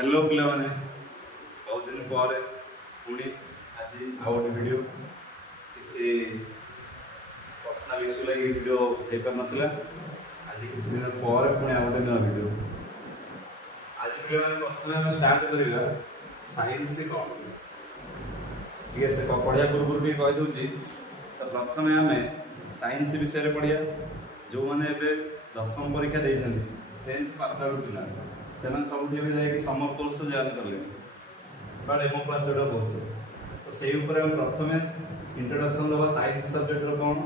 Hello पिला माने बहुत दिन पर पुणी आज आउ गोटे वीडियो किसी पर्सनाल इश्यू लगी वीडियो हो पार नाला आज किसी दिन पर पुणी आउ गोटे नया वीडियो आज वीडियो प्रथम आम स्टार्ट करवा साइंस कौन ठीक है पढ़िया पूर्व भी कहीदे तो प्रथम आम साइंस विषय पढ़िया जो मैंने दशम परीक्षा देते 10th पास आउट पिला से सब जाकि समर कोर्स जॉइन कले बट एम क्लास जो बहुत तो से प्रथम इंट्रोडक्शन दबा साइंस सब्जेक्ट कौन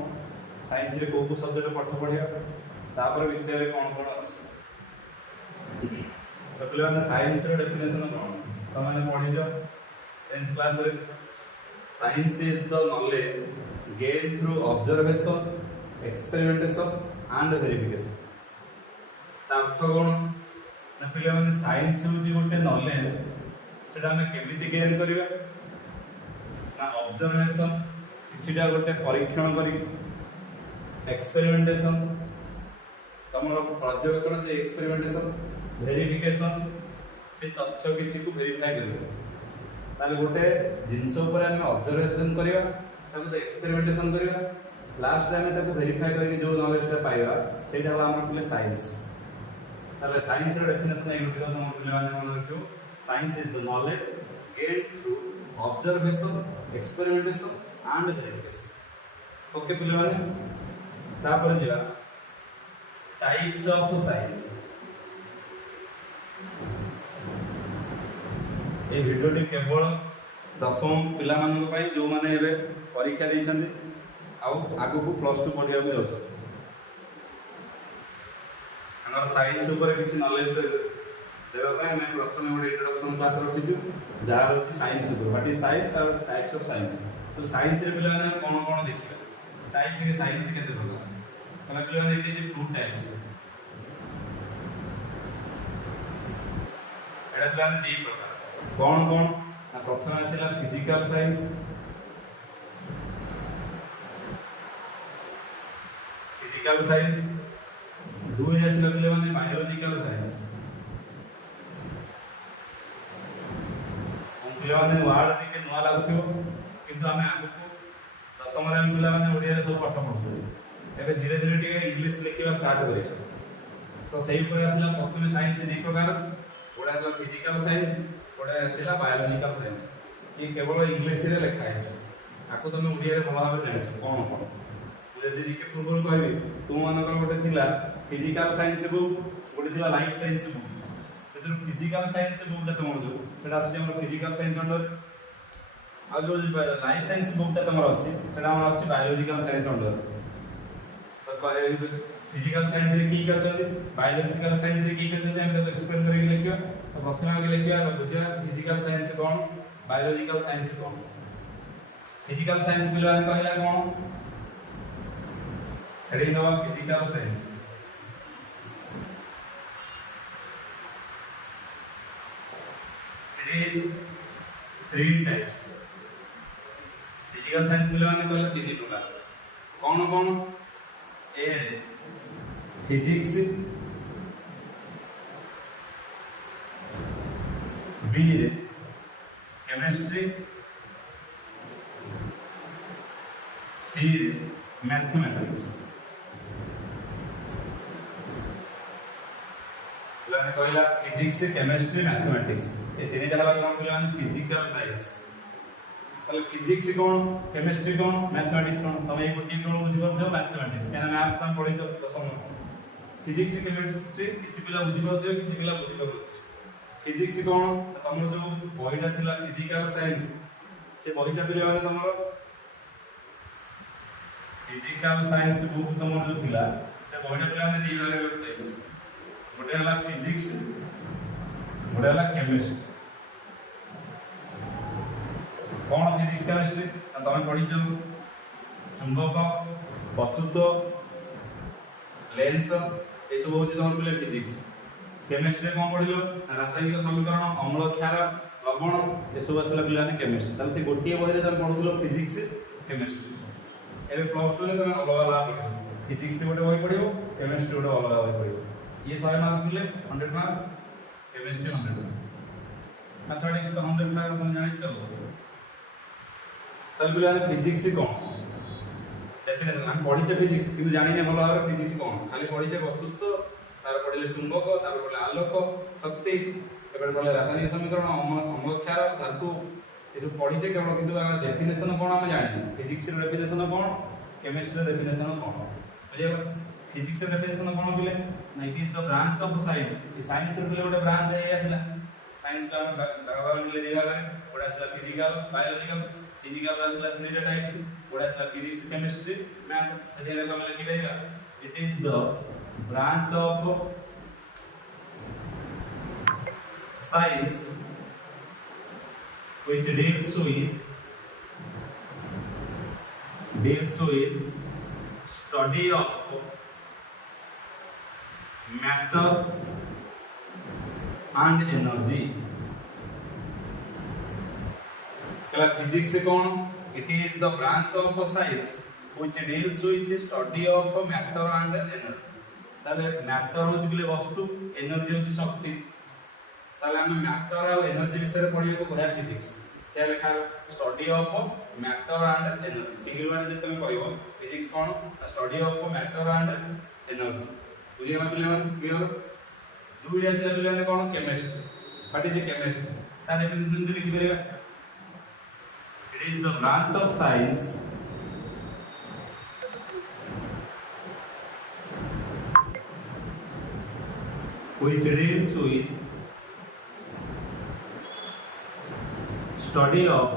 साइंस रे को सब्जेक्ट पाठ पढ़िया विषय कौन कौन अच्छे तो पे साइंस डेफिनेशन कौन तो मैंने पढ़ीज 10th क्लास रे science is the knowledge gain through observation experimentation and verification अर्थ कौन ना पे साइंस हूँ गोटे नॉलेज से केमी गेन करवा ना ऑब्जर्वेशन किछिटा गोटे परीक्षण कर एक्सपेरिमेंटेशन तुम पर्यवेक्षण से एक्सपेरिमेंटेशन वेरिफिकेशन से तथ्य किसी को वेरीफाई कर गोटे जिनस ऑब्जर्वेशन करवा एक्सपेरिमेंटेशन करवा लास्ट टाइम वेरीफाई करके जो नॉलेज पाइबा से science science definition agriculture science is the knowledge gain through observation experimentation and verification okay पिले माने तापर जिवा टाइप्स ऑफ साइंस ए वीडियोटी केवल दशम पिला मानक पई जो माने एबे परीक्षा दैछन्ते आउ आगु को +2 पढ़िया को जाउछ साइंस किसी नॉलेज देवाई मैं प्रथम गोटे इंट्रोडक्शन क्लास रखी जहाँ हूँ साइंस व्हाट इज साइंस और टाइप्स ऑफ साइंस तो साइंस रे पिला ने कौन कौन देखिए टाइप्स के साइंस केते प्रकार तो पिला देखिए टू टाइप्स एटा पिला ने दी प्रकार कौन कौन प्रथम आसीला फिजिकल साइंस दुई आसला पिले माने बायोलॉजिकल साइंस हम पिले माने वर्ड टिके नुआ लागुथिबो किंतु हमें आगु को दशम रे पिला माने ओडिया सब पाठ पढुथु एबे धीरे धीरे टिके इंग्लिश लिखिबा स्टार्ट करिया तो सही पर आसला प्रथम साइंस दी प्रकार ओडा तो फिजिकल साइंस ओडा आसला बायोलॉजिकल साइंस ये केवल इंग्लिश रे लिखा है आको तुम ओडिया रे भला भाबे जानिछ कोन कोन यदि के पूर्व कहबी तुम मानकर गोटे थिला फिजिकल साइंस बुक गोटे थिला लाइफ साइंस बुक से फिजिकल साइंस बुक तुम जो सेटा आसी हमर फिजिकल साइंस अंडर आ जो लाइफ साइंस बुक तुम अछि सेटा हमर आसी बायोलॉजिकल साइंस अंडर तो कहबी फिजिकल साइंस रे की अछि बायोलॉजिकल साइंस रे की अछि हम तो एक्सप्लेन करके लिखियो तो प्रथम आगे लिखियो तो बुझिया फिजिकल साइंस कौन बायोलॉजिकल साइंस कौन फिजिकल साइंस बिलवा कहला कौन heading of physical science it is three types physical science बोले माने कहला तीन प्रकार कौन कौन ए फिजिक्स बी रे केमिस्ट्री सी रे मैथमेटिक्स कहला फिजिक्स केमिस्ट्री मैथमेटिक्स ये तीन जगह कौन बोला फिजिकल साइंस ताले फिजिक्स कौन केमिस्ट्री कौन मैथमेटिक्स कौन तुम ये गोटी कोन बुझि परथो मैथमेटिक्स केना मैथ तुम पढिछ दशम फिजिक्स केमिस्ट्री किछि पिला बुझि परथो किछि पिला बुझि परथो फिजिक्स कौन तुम जो बहिटा थिला फिजिकल साइंस से बहिटा पिले माने तुमरो फिजिकल साइंस बुक तुम जो थिला से बहिटा पिले माने दी भाग में गोटे हला फिजिक्स गोटे हला केमिस्ट्री कौन फिजिक्स केमिस्ट्री तुम पढ़ी चुंबक वस्तुत्व लेंस ये सब हूँ तुम पे फिजिक्स केमिस्ट्री कौन पढ़ रासायनिक समीकरण अम्ल क्षार लवण ये सब आसला पे केमिस्ट्री से गोटे बही तुम पढ़ुल फिजिक्स केमिस्ट्री एवं +2 तुम अलग अलग पढ़ फिजिक्स गोटे बही पढ़ केमिस्ट्री गोटे अलग बही पढ़ ये 100 मार्क मिले 100 मार्क केमिस्ट्री 100 मार्क मैथमेटिक्स तो हम देखना है, हम जाने चलो तब भी यानी फिजिक्स कौन डेफिनेशन हम पढ़ी छे फिजिक्स किंतु जानि ने भलो भाबरे फिजिक्स कौन खाली पढ़ी छे वस्तुत्व तार पढ़िले चुंबक तार पढ़िले आलोक शक्ति एबे पढ़िले रासायनिक समीकरण अमोक्षार धातु ये सब पढ़ी छे केवल किंतु डेफिनेशन कौन हम जानि फिजिक्स रे डेफिनेशन कौन केमिस्ट्री रे डेफिनेशन कौन बुझे फिजिक्स रे डेफिनेशन कौन बोले ना it is the branch of science E science रे बोले गोटे ब्रांच है आसला साइंस का बायोलॉजी विभाग रे गोटे आसला फिजिकल बायोलॉजिकल फिजिकल आसला तीनटा टाइप्स गोटे आसला फिजिक्स केमिस्ट्री मैथ सेते रे हम लिखि देबा it is the branch of science which deals with study of matter and energy कला फिजिक्स से कौन it is the branch of science which deals with the study of matter and energy ताले matter होची बिले वस्तु energy होची शक्ति ताले हम मैटर और एनर्जी विषय पढ़िए को कहया फिजिक्स से लेखा study of matter and energy single word जे तुम कहबो फिजिक्स कोन study of matter and energy बुझिए ना पिले क्लियर दुईटा से पिले कोन chemistry what is a chemistry ता डेफिनेशन लिखि परबा it is the branch of science which deals with study of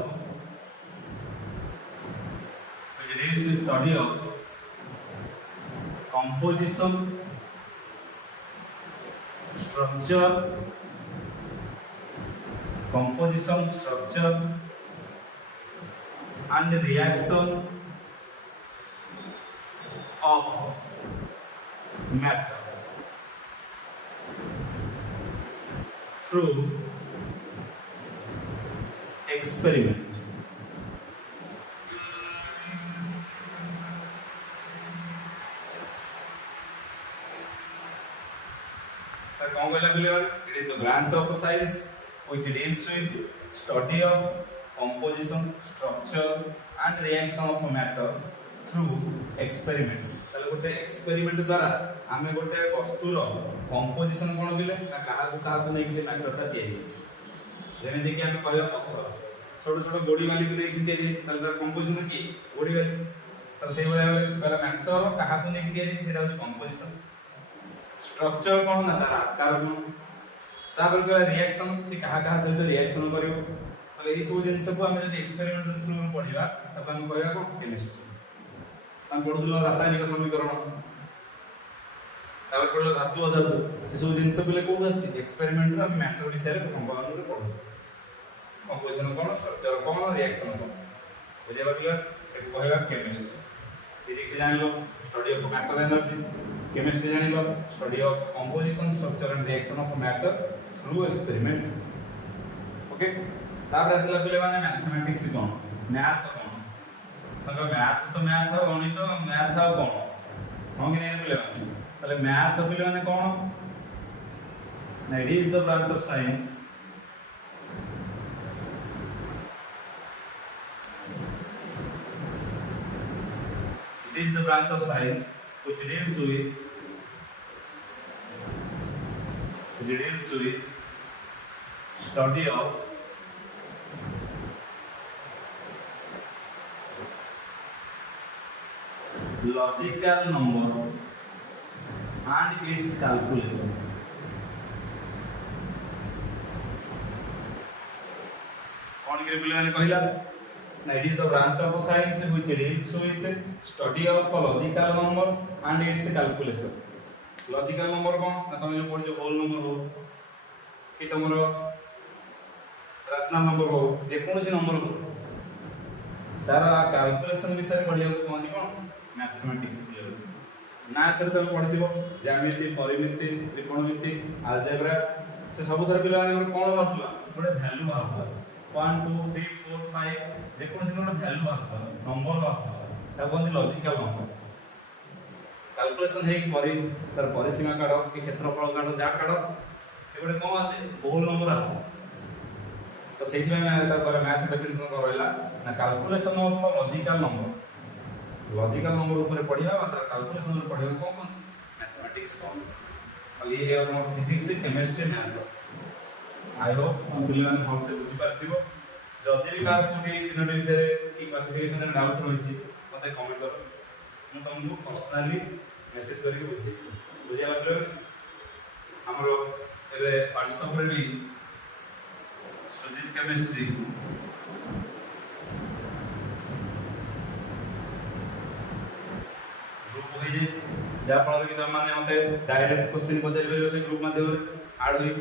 composition structure and reaction of matter through experiment it is the branch of science which deals with study of composition structure and reaction of matter through experiment ताले गोटे experiment द्वारा आमे गोटे वस्तुर composition कोन बिले ना कहा को नै से मैटरटा तैयारी छै जेने कि आमे कहबा पत्थर छोट छोट गोडी वाली को नै से तैयारी छै ताले कंपोजिशन की गोडी वाली ताले सेही वाला मैटर कहा को नै तैयारी छै सेटा हो कंपोजिशन स्ट्रक्चर कोन ना तार आकार कोन तापर का रिएक्शन से कहा सहित रिएक्शन करियो ताले ई सब जिंस को आमे जदी एक्सपेरिमेंट थ्रू में पढिबा तब हम कहबा को केमिस्ट्री हम पढुलो रासायनिक समीकरण तापर पढलो धातु अधातु से सब जिंस पले को आछि एक्सपेरिमेंट रे मैटर विषय रे संभावना रे पढु कंपोजिशन कोन स्ट्रक्चर कोन रिएक्शन कोन बुझे बाकिया से कहबा केमिस्ट्री फिजिक्स जानिलो study of matter energy chemistry जानिलो study of composition structure and reaction of matter through experiment okay तापर असला पिले माने मैथमेटिक्स कोन मैथ कोन तक मैथ तो मैथ है गणित मैथ है कोन हम के नहीं पिले ताले मैथ पिले माने कोन ना it is the branch of science it is the branch of science which deals with study of logical number and its calculation कौन के पिले ने कहला it is the branch of science which deals with study of logical number and its calculation logical number कोन ना तुम जो पढ़ जो होल नंबर हो कि तुमरो rational number हो जे कोन से नंबर हो तारा कैलकुलेशन विषय पढ़ियो कोन कोन मैथमेटिक्स मैथ रे तुम पढ़िथिबो ज्यामिति परिमिति त्रिकोणमिति अलजेब्रा से सब थर पिला ने कोन बातला गोटे वैल्यू बातला 1 2 3 4 5 जे कोन से कोन वैल्यू बातला नंबर बातला ता कोन लॉजिकल नंबर कैलकुलेशन है कि परि तर परिसीमा काढो कि क्षेत्रफल काढो जा काढो से गोटे कोन आसे होल नंबर आसे ସେଇଠି ଆମେ ମ୍ୟାଥ ଡେଫିନେସନ କଣ ରହିଲା ନା କାଲକୁଲେସନ ଅଫ ଲଜିକାଲ ନମ୍ବର ଉପରେ ପଢିବା ମାତ୍ର କାଲକୁଲେସନ ଉପରେ ପଢିବା କଣ ମ୍ୟାଥମେଟିକ୍ସ କଣ ଆଉ ये है हम physics chemistry math I hope पिलाने भलसे बुझी पारथिबो जदि भी कार कोठी तीनोटी विषय की क्लासिफिकेशन रे डाउट रहिछि मते कमेंट करो मु तुमको पर्सनली मेसेज करके बुझिया लागलो हमरो एबे WhatsApp रे भी सुजीत केमिस्ट्री ग्रुप हो जाय जा फल कि तुम माने मते डायरेक्ट क्वेश्चन पचारि परियो से ग्रुप माध्यम रे ऐड होई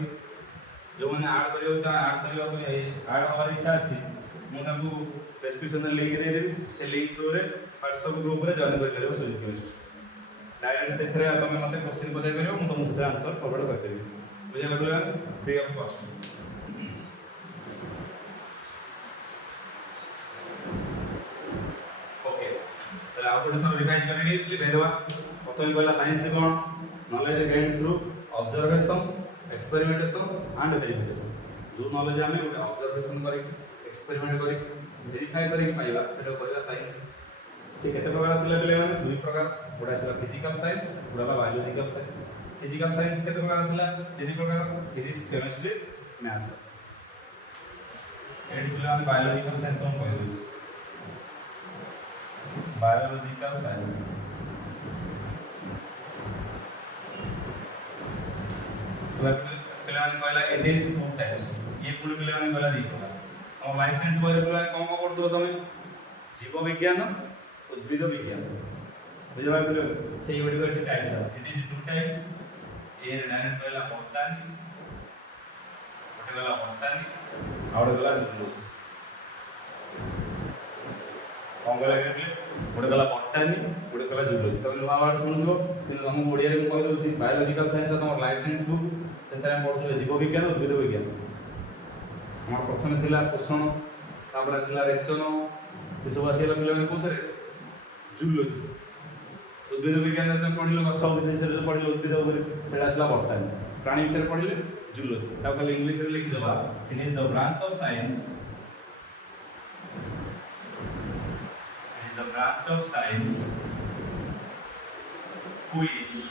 जो मैंने ऐड करियो ऐड हमारी इच्छा अच्छी मुझे प्रेस्क्रिप्शन लिंक दे देबी से लिंक थ्रू रे WhatsApp ग्रुप रे जॉइन कर परियो सुजीत केमिस्ट्री डायरेक्ट से थरे तुम मते क्वेश्चन पचारि परियो मु तुमको से आंसर फॉरवर्ड कर देबी बुझे लागलो फ्री ऑफ कॉस्ट ओके तो आप थोड़ा सा रिवाइज करेंगे लिख देबा प्रथम कहला science cone knowledge gain through observation experimentation and verification जो नॉलेज हमें गोटे ऑब्जर्वेशन करी एक्सपेरिमेंट करी वेरीफाई करी पाइबा सेटा कहला साइंस से केते प्रकार आसले बेले दुई प्रकार गोटा आसला फिजिकल साइंस गोटा बायोलॉजिकल साइंस फिजिकल साइंस केते प्रकार आसला तीन प्रकार फिजिक्स केमिस्ट्री मैथ एडी बेले हम बायोलॉजिकल साइंस कोन कहै दउ बायोलॉजिकल साइंस पिलाने कहला इट इज टू टाइप्स ये पूरे पिलाने कहला दी प्रकार और लाइफ साइंस परे पिलाने कोन कोन पढतो तमे जीव विज्ञान उद्भिद विज्ञान बुझला पिलो से यूडी को types it is two types ये डायरेक्ट कहला बॉटनी और कहला जूलॉजी कोन कहला के गोटे कहला बॉटनी गोटे कहला जूलॉजी तमे नवा वर्ड सुनबो किंतु हम ओडिया रे कहि दउसी बायोलॉजिकल साइंस तम लाइफ साइंस बुक सेंटर में पढ़ुले जीव विज्ञान उद्भिद विज्ञान हमर प्रथम थिला पोषण तापर आसिला रेचन से सब आसिला पिला कोथरे जूलॉजी उद्भिद विज्ञान में पढ़िलो गछ विषय रे पढ़िलो उद्भिद ऊपर सेटा आसिला बॉटनी प्राणी विषय रे पढ़िले जूलॉजी ता खाली इंग्लिश रे लिखि देबा it is the branch of science the branch of science which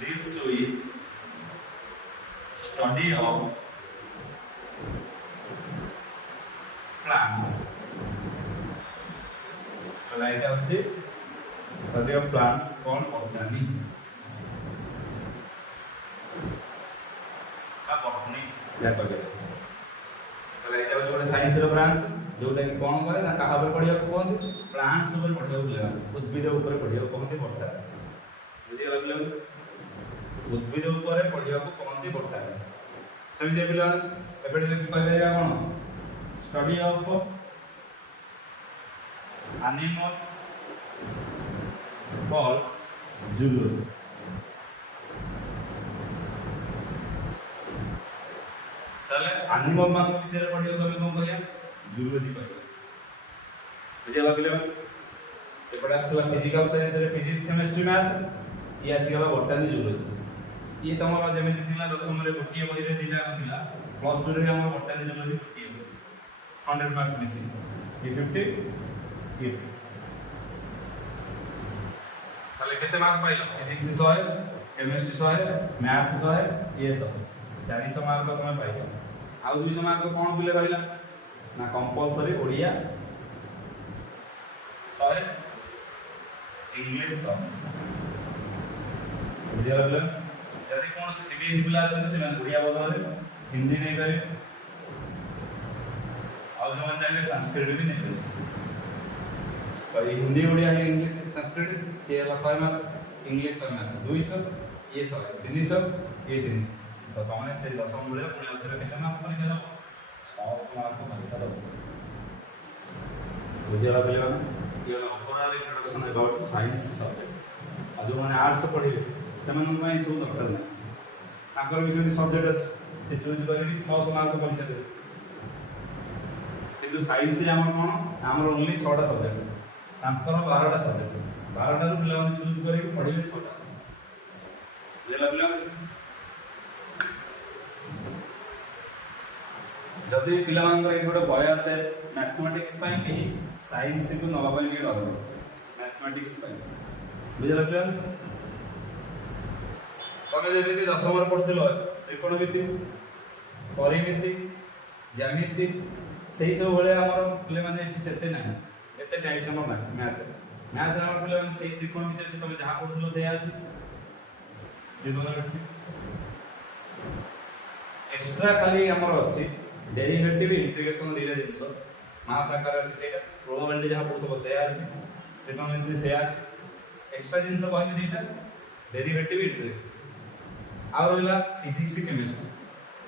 deals with study of plants. So like that study of plants called botany. Botany या कहे तो like that जो साइंस रो ब्रांच जोटा कि कोन करे ना कहा पर पढ़िया कोन प्लांट्स ऊपर पढ़िया ले उद्भिद ऊपर पढ़िया कोन बट्टा बुझि लागले उद्भिद ऊपर पढ़िया को कोन बट्टा सभी दे बिला एबे लिखि कहले कोन study of animal called zoology ताले एनिमल मान विषय पढ़िया तो कोन कहया जूलॉजी कहया बुझे लागले एपडा आसला फिजिकल साइंस रे फिजिक्स केमिस्ट्री मैथ ये आसीगला बॉटनी जूलॉजी ये तमरा जेमिति थिला दशम रे गोटिए बही रे दिना थिला प्लस 2 रे हमर बॉटनी जूलॉजी गोटिए 100 मार्क्स मिसिंग ये 50 ये ताले केते mark pilo physics 100 chemistry 100 math 100 ये 100 400 मार्क तुम पाइलो आ 200 मार्क कोन बिले रहिला ना compulsory Odia 100 English 100 Odia level यदि कोन से सीबीएसई पिला अछन से ओडिया बदले हिंदी नहीं करे और जो मन चाहे संस्कृत भी नहीं करे पर हिंदी ओडिया है इंग्लिश संस्कृत से 100 मार्क इंग्लिश 100 मार्क 200 ये 100 300 ये 300 तो तुमने से दशम मूल्य पुणे अथरे केते मार्क पर देला 600 मार्क पर देला बुझे लागले ये overall introduction about science subject आ जो माने आर्ट्स पढिले सेमन में सब दरकार नै आकर विषय सब्जेक्ट अछि से चूज करी 600 मार्क परीक्षा दे किंतु साइंस रे हमर कोन हमर ओनली 6टा सब्जेक्ट तांकर 12टा सब्जेक्ट 12टा रु पिला चूज करी पढिले 6टा बुझे लागले जदि पिला गोटे भय आसे मैथमेटिक्स कहीं साइंस को नवा डर मैथमेटिक्स बुझे तुम जमी 10 पढ़ुल त्रिकोणमिति परिमिति ज्यामिति से सब भाई आम पे ना एत टाइप्स मैथ मैथ पे से त्रिकोणमिति अच्छे तुम जहाँ पढ़ुल से एक्स्ट्रा खाली आमर अच्छी डेरिवेटिव इंटीग्रेशन दुईटा जिनस मास आकार अच्छे से प्रोबेबिलिटी जहाँ पढ़ुव से ट्रिग्नोमेट्री से एक्स्ट्रा जिनस कहली दुईटा डेरिवेटिव इंटीग्रेशन आ रहा फिजिक्स केमिस्ट्री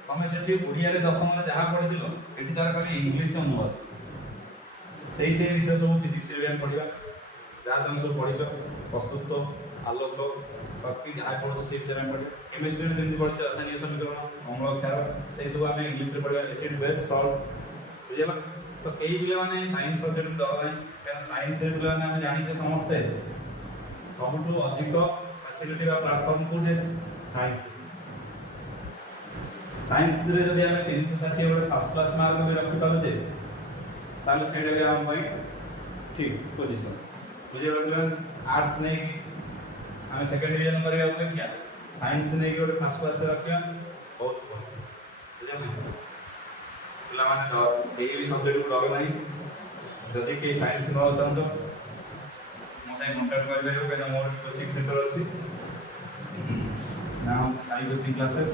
तुम से ओडिया 10 जहाँ पढ़ी ये तार कभी इंग्लीश अनुवाद से विषय सब फिजिक्स पढ़ा जहाँ तुम सब पढ़ी प्रस्तुत आलोक बाकी जहाँ पढ़ो से विषय पढ़े केमिस्ट्री में जमी पढ़े रासायनिक समीकरण अम्ल क्षार से सब आम इंग्लीश पढ़ा एसिड बेस सल्ट बुझेगा तो कई पे साइंस सब्जेक्ट डर ना क्या साइंस पे जाने समस्ते सब अधिक फैसिलिटी प्लाटफर्म कौन साइंस साइंस रे जदि आम 360 गोटे फर्स्ट क्लास मार्क भी रखी पारे ताले से आम ठीक पोजिशन बुझे आर्ट्स नहीं आम सेकेंड डिवीजन करने अपेक्षा साइंस नहीं गोटे फर्स्ट क्लास रखा बहुत भल बुझे पे भी सब्जेक्ट को डर ना जदि कहीं साइंस ना चाहत मो साथ कंटाक्ट कर मोर कोचिंग सेंटर अच्छी ना साई कोचिंग क्लासेस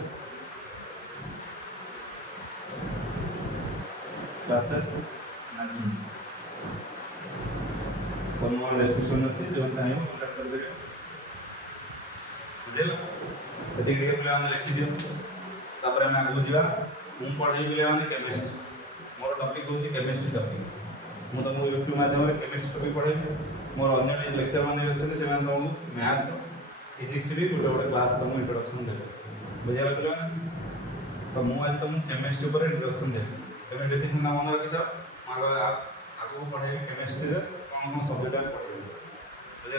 कौन मोर रेस्ट्रिक्शन अच्छी जो चाहिए कंटाक्ट कर देगा बुझे ये पे लिखि दियो तापर आम आगे जावा मुझे पढ़े पे केमिस्ट्री मोर टॉपिक हूँ केमिस्ट्री टॉपिक मुझे तुमको यूट्यूब माध्यम केमिस्ट्री टॉपिक पढ़ेबी मोर अन्य लेक्चर मैंने अच्छे से तुमको मैथ फिजिक्स भी गोटे गोटे क्लास तुमको इंट्रोडक्शन देवे बुझे पे तो मुझे आज तुमको केमिस्ट्री पर इंट्रोडक्शन देवी तुम्हें देखी ना मन रखी आगे पढ़े केमिस्ट्री कौन कौन सब्जेक्ट पढ़े बुझे